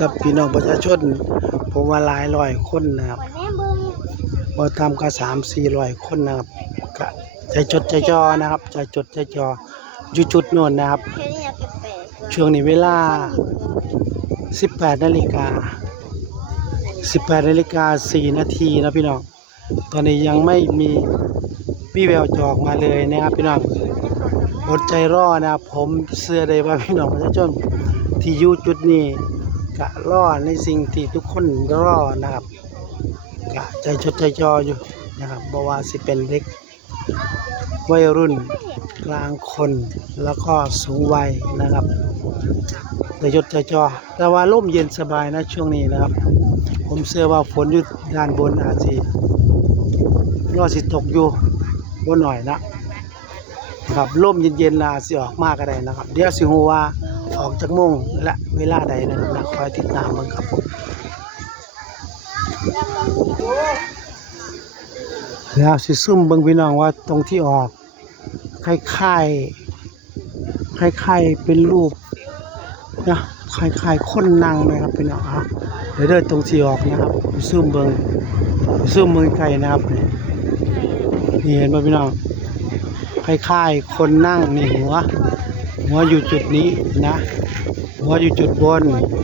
กับพี่น้องประชาชน ผมว่าหลายร้อยคนนะครับวันนี้บึงบ่ทำก็สามสี่ร้อยคนนะครับก็ใจจดใจจ่อนะครับใจจดใจจ่ออยู่จุดโน่นนะครับ ช่วงนี้เวลา 18นาฬิกา18นาฬิกา4นาทีนะพี่น้อง ตอนนี้ยังไม่มีวี่แววจอกมาเลยนะครับพี่น้องอดใจรอนะครับผมเสื้อได้ว่าพี่น้องประชาชนที่อยู่จุดนี้ กะรอในสิ่งที่ทุกคนรอนะครับกะใจจดใจจออยู่นะครับบ่ว่าสิเป็นเด็กวัยรุ่นกลางคนแล้วก็สูงวัยนะครับใจจดใจจ่อแต่ว่าร่มเย็นสบายนะช่วงนี้นะครับ ผมเชื่อว่าฝนอยู่ด้านบนอาจสิรอสิตกอยู่บ่หน่อยนะครับลมเย็นๆนะอาจสิออกมากก็ได้นะครับ เดี๋ยวสิฮู้ว่า ออกจากโมงและเวลาใดนะครับนะคอยติดตามมันครับแล้วสิซุ่มเบิ่งพี่น้องว่าตรงที่ออกคล้ายๆคล้ายๆเป็นรูปนะคล้ายๆคนนั่งนะครับพี่น้องอะเดี๋ยวเดินตรงที่ออกนะครับไปซูมเบิงไปซูมเมืองไกลนะครับนี่เห็นป่ะพี่น้องคล้ายๆคนนั่งนี่หัว หัวอยู่จุดนี้นะ หัวอยู่จุดบนตัวไหนอ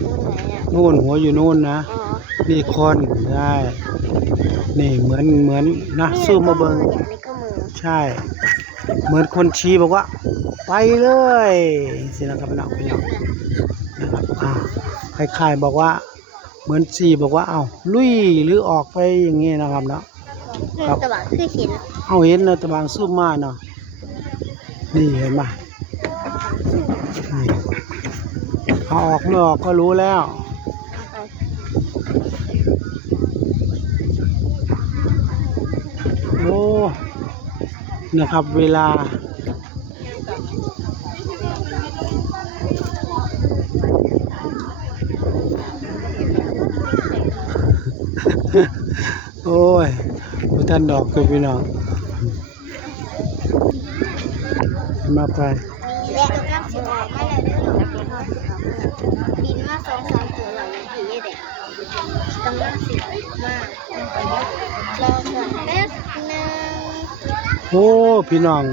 ะนู่นหัวอยู่นู่นนะอ๋อนี่คนได้นี่เหมือนเหมือนนะซูมมาเบิงอันนี้ก็มือใช่ เหมือนคนชี้บอกว่า ไปเลยสินะครับพี่น้องพี่น้องนะครับอ่าคล้ายๆบอกว่าเหมือนสี่บอกว่าเอาลุยหรือออกไปอย่างงี้นะครับเนาะครับตะบักคือเห็นเอาเห็นเนาะแตะบางสู้มาเนาะนี่เห็นปะนี่ เอาออกไม่ออกก็รู้แล้ว โอ้นะครับเวลาโอ้ยบ่ท่านดอกคือพี่น้องมาไป และกำลังสิออกมาแล้วเด้อบินมาสองสามตัวหลังผีเด็กกำลัง สิออกมารอก่อนแป๊บนึงโอ้พี่น้อง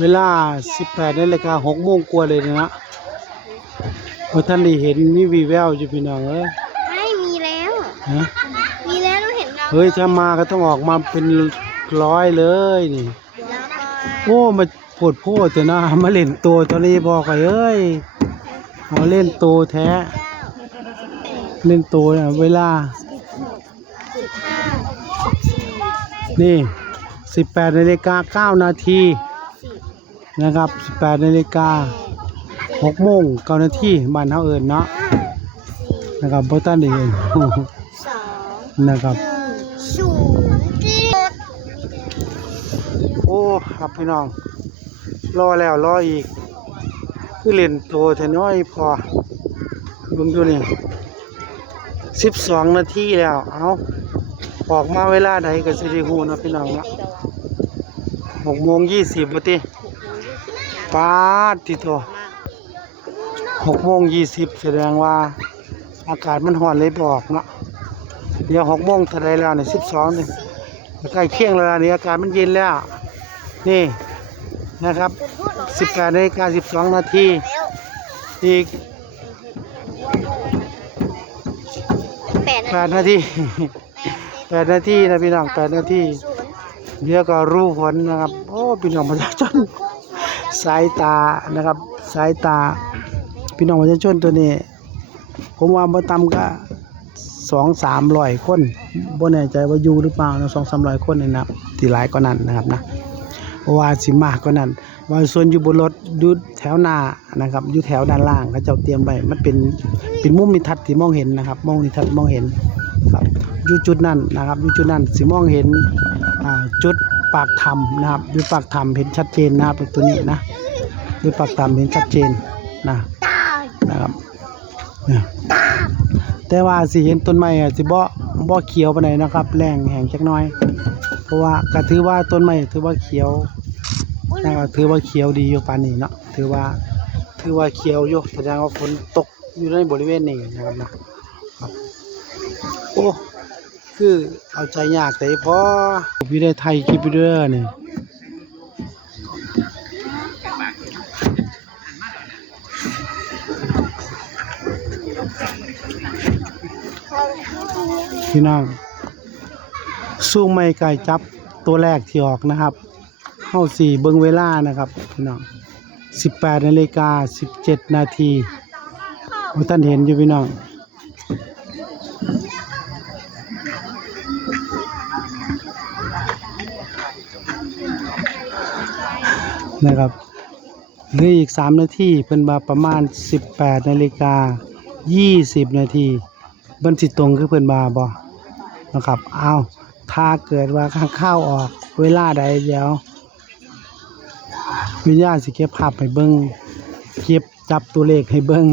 เวลา 18นาฬิกา6โมงกว่าเลยนะบ่ท่านได้เห็นมีวีแววอยู่พี่น้องเอ้ยไม่มีแล้วฮะมีแล้วเราเห็นเราเฮ้ยถ้ามาก็ต้องออกมาเป็นร้อยเลยนี่แล้วก็โอ้มาปวดโพดแต่นะมาเล่นตัวตอนนี้บอกไอ้เอ้ยเอาเล่นตัวแท้เล่นตัวเนี่ยเวลาสิบห้านี่สิบแปดนาฬิกาเก้านาทีสิบนะครับสิบแปดนาฬิกาหกโมงเก้านาทีบ้านเฮาเอิญเนาะสี่นะครับพ่อท่านได้เห็นสองนะครับหนึ่งศูนย์เจ็ดโอ้ครับพี่น้อง รอแล้วรออีก คือเล่นตัวแต่น้อยพอเบิ่งดูนี่ สิบสองนาทีแล้ว เอาออกมาเวลาใดก็สิได้ฮู้เนะพี่น้องเนาะหกโมงยี่สิบปติปาดติโตหกโมงยี่สิบแสดงว่าอากาศมันร้อนเลยบอกเนาะเดี๋ยวหกโมงเท่าไรแล้วเนี่ยสิบสองเนี่ยใกล้เที่ยงแล้วนี่อากาศมันเย็นแล้ว นี่นะครับสิบแปดนาฬิกาสิบสองนาทีอีก แปดแปดนาทีแปดนาทีนะพี่น้องแปดนาทีศูนย์เดี๋ยวก็รู้ผลนะครับ โอ้พี่น้องประชาชนสายตานะครับ สายตา พี่น้องประชาชนตัวนี้ ผมว่าบ่ต่ำก็สองสามร้อยคนบ่แน่ใจว่าอยู่หรือเปล่านะสองสามร้อยคนนี่นะครับที่หลายกว่านั้นนะครับนะเพราะ ว่าสิมากกว่านั้นว่าส่วนอยู่บนรถอยู่แถวหน้านะครับอยู่แถวด้านล่างเขาเจ้าเตรียมไว้มันเป็นเป็นมุมนิทัศน์ที่มองเห็นนะครับมองนิทัศน์มองเห็นครับอยู่จุดนั้นนะครับอยู่จุดนั้นสิมองเห็นอ่าจุดปากถ้ำนะครับอยู่ปากถ้ำเห็นชัดเจนนะครับตัวนี้นะอยู่ปากถ้ำเห็นชัดเจนนะนะครับเนี่ยแต่ว่าสิเห็นต้นไม้อะสิบ่ บ่เขียวปานใดนะครับแรงแห้งจักหน้อย เพราะว่าก็ถือว่าต้นไม้ถือว่าเขียวนะครับถือว่าเขียวดีอยู่ปานนี้เนาะถือว่าถือว่าเขียวอยู่แสดงว่าฝนตกอยู่ในบริเวณนี้นะครับนะครับโอ้คือเอาใจยากแต่พอวิได้ไทยคลิปวิดีโอนี่ พี่น้องสู้ไม่ไก่จับตัวแรกที่ออกนะครับเข้าสี่เบิ้งเวลานะครับพี่น้องสิบแปดนาฬิกาสิบเจ็ดนาทีท่านเห็นอยู่พี่น้องนะครับเหลืออีกสามนาทีเป็นมาประมาณสิบแปดนาฬิกา ยี่สิบนาทีบันสิตรงคือเพิ่นมาบ่นะครับเอาถ้าเกิดว่าข้างข้าวออกเวลาใดเดี๋ยว วิญญาณสิเก็บภาพให้เบิ่งเก็บจับตัวเลขให้เบิ่ง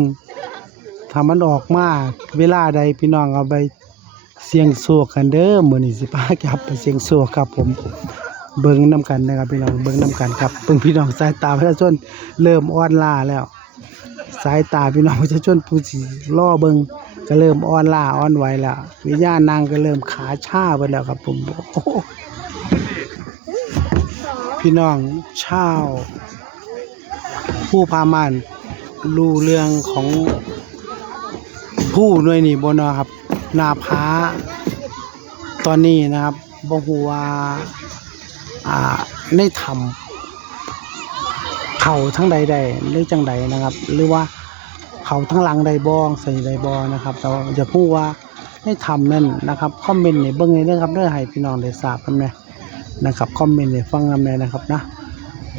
ถ้ามันออกมาเวลาใดพี่น้องเอาไปเสียงโชคกันเด้อมือนี้สิพาจับไปเสียงโชคครับผมเบิ่งน้ำกันนะครับพี่น้องเบิ่งน้ำกันครับเบิ่งพี่น้องสายตาประชาชนเริ่มอ่อนล้าแล้ว สายตาพี่น้องประชาชนผู้สิล่อเบิงก็เริ่มอ่อนล้าอ่อนไหวแล้ววิญญาณนางก็เริ่มขาชาไปแล้วครับผมโอ้พี่น้องชาวผู้พามานรู้เรื่องของผู้หน่วยนี่บนนะครับนาผาตอนนี้นะครับบ่ฮู้ว่าอ่าในทำ เขาทั้งใดใดหรือจังใดนะครับ หรือว่าเขาทั้งหลังใดบองใส่ใดบอนะครับแต่ว่าจะพูดว่าในทำนั่นนะครับคอมเมนต์ในเบื้องนี้นะครับเด้อให้พี่น้องได้ทราบกันไหมนะครับคอมเมนต์ในฟังกันไหมนะครับนะ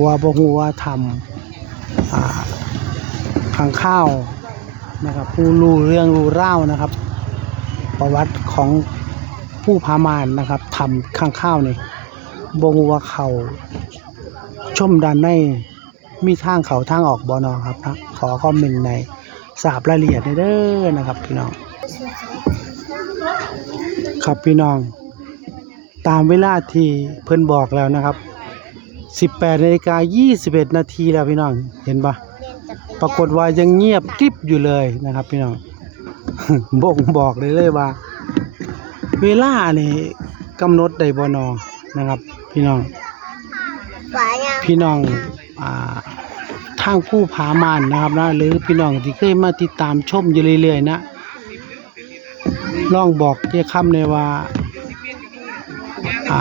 ว่าบ่ฮู้ว่าทำข้างข้าวนะครับผู้รู้เรื่องรู้เล่านะครับ ประวัติของผู้พามานนะครับทำข้างข้าวนี่บงว่าเขาชมด้านใน มีทางเขาทางออกบอนอครับนะขอคอมเมนต์ในทราบรายละเอียดเด้อนะครับพี่น้อง ครับพี่น้อง ตามเวลาที่เพิ่นบอกแล้วนะครับ 18นาฬิกา21 นาทีแล้วพี่น้องเห็นปะปรากฏว่ายังเงียบกริบอยู่เลยนะครับ พี่น้องบ่งบอกเลยเลยว่า เวลานี่กำหนดได้บ่นอนะครับ พี่น้องหวานยังพี่น้องอ่า ทางผู้ผามานนะครับนะหรือพี่น้องที่เคยมาติดตามชมอยู่เรื่อยๆนะลองบอกเจ้าคำเลยว่าอ่า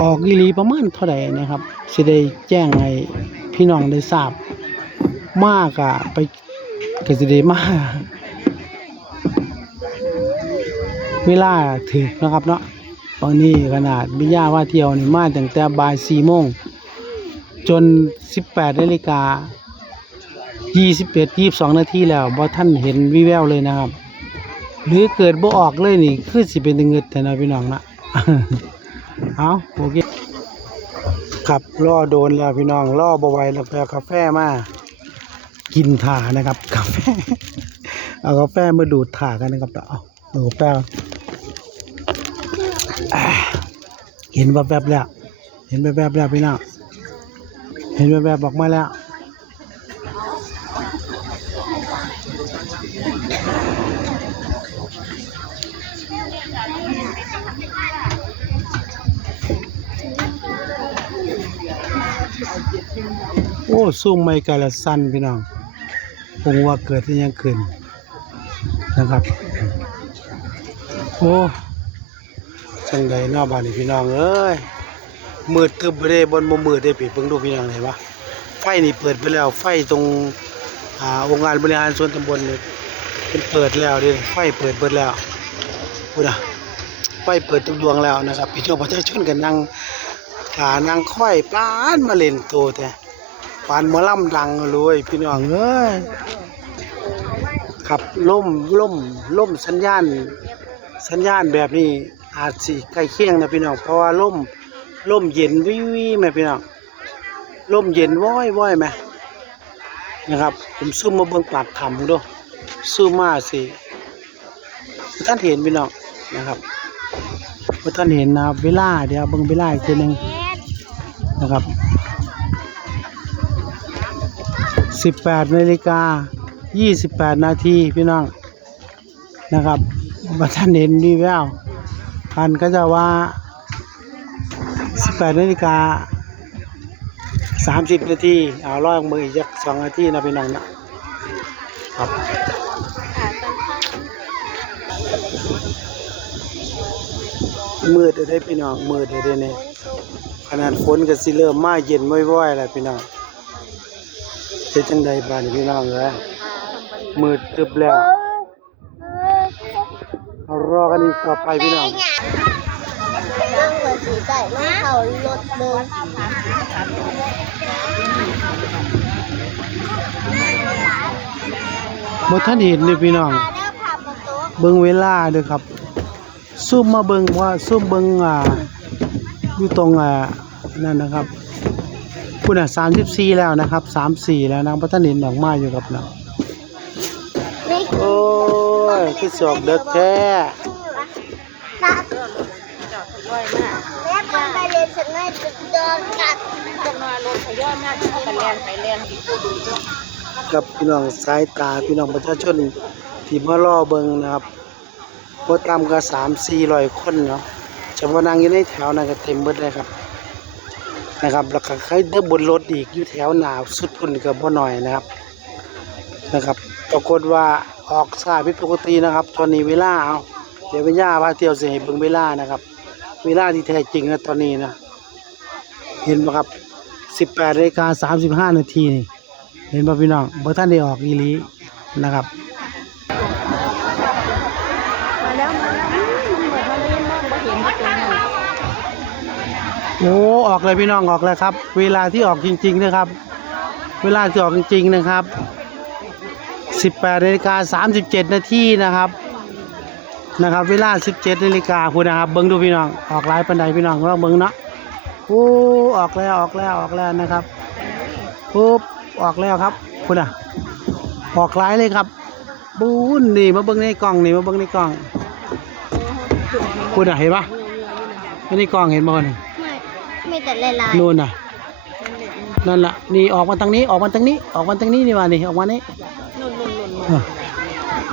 ออกอีหลีประมาณเท่าไหร่นะครับสิได้แจ้งให้พี่น้องได้ทราบมากอะไปก็สิได้มากเวลาถึกนะครับเนาะตอนนี้ขนาดมิยาว่าเที่ยวนี่มาตั้งแต่บ่ายสี่โมง จน 18นาฬิกา21 22 นาทีแล้วบ่ท่านเห็นวิแววเลยนะครับ หรือเกิดบ่ออกเลยนี่ คือสิเป็นตะเงิดแต่นะพี่น้องนะเอาโอเคครับรอโดนแล้วพี่น้องรอบ่ไหวแล้วไปเอากาแฟมากินถ่านะครับกาแฟเอากาแฟมาดูดถ่ากันนะครับเอาดูกาแฟอ่าเห็นแวบๆแล้ว เห็นแวบๆแล้วพี่น้อง เห็นแวบบอกมาแล้วโอ้สู้ไม่กาละสั้นพี่น้องผมว่าเกิดที่ยังขึ้นนะครับ โอ้จังใดเนอกบ้านนี่พี่น้องเอ้ย มืดตึบไปเลยบนบ่มืดได้ปีเพิ่งดูพี่น้องเห็นปะไฟนี่เปิดไปแล้ว ไฟตรงอ่าองค์การบริหารส่วนตำบลเนี่ยเป็นเปิดแล้วดิไฟเปิดเปิดแล้วพูดนะไฟเปิดทุกดวงแล้วนะครับพี่น้องประชาชนกันนั่งถานั่งค่อยปานมาเล่นโตแต่ปานมอลำดังเลยพี่น้องเอ้ยครับล่มล่มล่มสัญญาณ สัญญาณแบบนี้อาจสิใกล้เคียงนะพี่น้องเพราะว่าล่ม ลมเย็นวิววิวไหมพี่น้องลมเย็นว้อยว้อยไหมนะครับ ผมซูมมาเบิ่งปากถ้ำดูซูมมาสิท่านเห็นพี่น้องนะครับท่านเห็นนะเวลาเดี๋ยวเบิ่งเวลาอีกทีหนึ่งนะครับ18นาฬิกายี่สิบแปดนาทีพี่น้องนะครับท่านเห็นดีแววพันก็จะว่า สิบแปดนาฬิกาสามสิบนาทีเอาร้อยมืออีกสักสองนาทีนะพี่น้องนะครับมืดเลยได้พี่น้องมืดเลยได้เนี่ยขนาดฝนก็สิเริ่มมาเย็นว่อยๆแล้วพี่น้องเป็นจังใดบ้านพี่น้องเอ้ยมืดตึบแล้วรอกันอีกต่อไปพี่น้อง นั่งเปิดสีใส่มันเขารถเดินบ่ท่านเห็นเลยพี่น้อง เบิ่งเวลาเด้อครับ ซุ่มมาเบิ่งว่าซุ่มเบิ่งอ่าอยู่ตรงอ่านั่นนะครับพุ่นน่ะ34แล้วนะครับ34แล้วนางบ่ท่านเห็นดอกไม้อยู่ครับน้องโอ้ยคือสอกเด็กแท้ค่ะแม่ค นไปเรียนฉันไม่เดินกัดกับพี่น้องสายตาพี่น้องประชาชนที่มารอเบิงนะครับบ่ต่ำกว่า3-400คนเนาะจะมานั่งอยู่ในแถวนั้นก็เต็มหมดเลยครับนะครับแล้วก็ใครเดินบนรถอีกอยู่แถวหนาวสุดพุ่นก็บ่น้อยนะครับนะครับปรากฏว่าออกช้าผิดปกตินะครับ ตอนนี้เวลาเอาเดี๋ยววิญญาพาเที่ยวสิให้เบิ่งเวลานะครับ เวลาที่แท้จริงนะตอนนี้นะ เห็นบ่ครับ18นาฬิกา35นาทีนี่เห็นบ่พี่น้องบ่ทันได้ออกอีลีนะครับมาแล้วมาแล้วโอ้ออกเลยพี่น้องออกแล้วครับ เวลาที่ออกจริง ๆ นะครับ เวลาที่ออกจริง ๆ นะครับ 18นาฬิกา37นาทีนะครับ นะครับ เวลา 17นาฬิกาพูดนะครับ เบิ้งดูพี่น้อง ออกหลายปันไดพี่น้องเราเบิ้งเนาะโอ้ออกแล้วออกแล้วออกแล้วนะครับปุ๊บออกแล้วครับพูดอะ ออกหลายเลยครับบูนนี่มาเบิ้งในกล่องนี่มาเบิ้งในกล่องพูดอะเห็นปะในกล่องเห็นบ่นี่ไม่ไม่แต่ลายนู่นน่ะนั่นล่ะนี่ออกมาทางนี้ออกมาทางนี้ออกมาทางนี้นี่มานี่ออกมานี่นุ่นนุ่นนุ่นเออ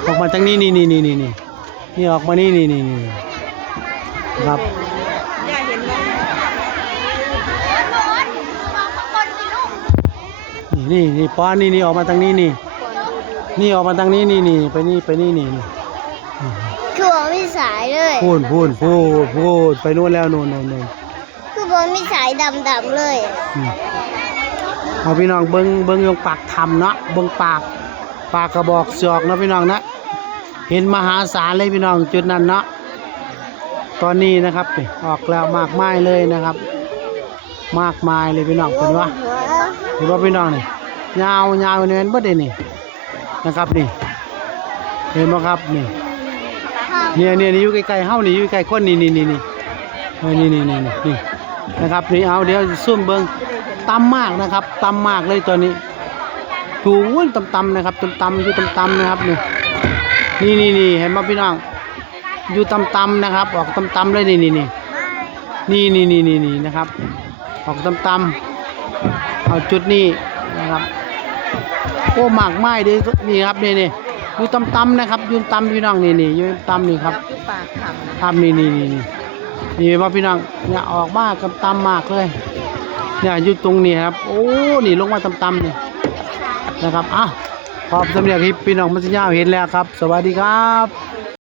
ออกมาทางนี้นี่นี่นี่นี่ นี่นี่ออกมานี่นี่นี่นี่ครับย่าเห็นแล้วนี่นี่นี่ป้อนนี่นี่ออกมาทางนี้นี่ นี่ออกมาทางนี้นี่นี่ไปนี่ไปนี่นี่นี่ๆคือบอลมีสายเลยพูนพูนพูนพูนไปนู่นแล้วนู่นนู่นนู่นคือบอลมีสายดำๆเลยอืมเอาพี่น้องเบิ้งเบิ้งยงปากทำเนาะเบิ้งปากปากกระบอกเสือกเนาะพี่น้องนะ เห็นมหาศาลเลยพี่น้องจุดนั้นเนาะตอนนี้นะครับออกแล้วมากมายเลยนะครับ มากมายเลยพี่น้องเป็นว่าเห็นว่าพี่น้องนี่ยาวยาวเนี่ยเบิดเลยนี่นะครับนี่เห็นไหมครับนี่เนี่ยเนี่ยนี่อยู่ใกล้ๆเฮานี่อยู่ใกล้คนนี่นี่นี่นี่นี่นี่นี่นี่นะครับนี่เอาเดี๋ยวซุ่มเบิ้งต่ำมากนะครับต่ำมากเลยตอนนี้ถูวุ้นต่ำๆนะครับต่ำๆอยู่ต่ำๆนะครับนี่ นี่นี่นี่เห็นไหมพี่น้อง อยู่ต่ำๆนะครับ ออกต่ำๆเลยนี่นี่นี่นี่นี่นี่นี่นี่นะครับ ออกต่ำๆเอาจุดนี้นะครับโอ้หมากไม้ด้นี่ครับนี่นี่อยู่ต่ำๆนะครับอยู่ต่ำพี่น้องนี่นี่อยู่ต่ำนี่ครับคือปากขำนะครับนี่นี่นี่นี่นี่ว่าพี่น้องเนี่ยออกมากกับต่ำมากเลยเนี่ยอยู่ตรงนี้ครับ โอ้นี่ลงมาต่ำๆนี่นะครับอะ ขอมสำเร็จคลิปพี่น้องมัสยาวเห็นแล้วครับ สวัสดีครับ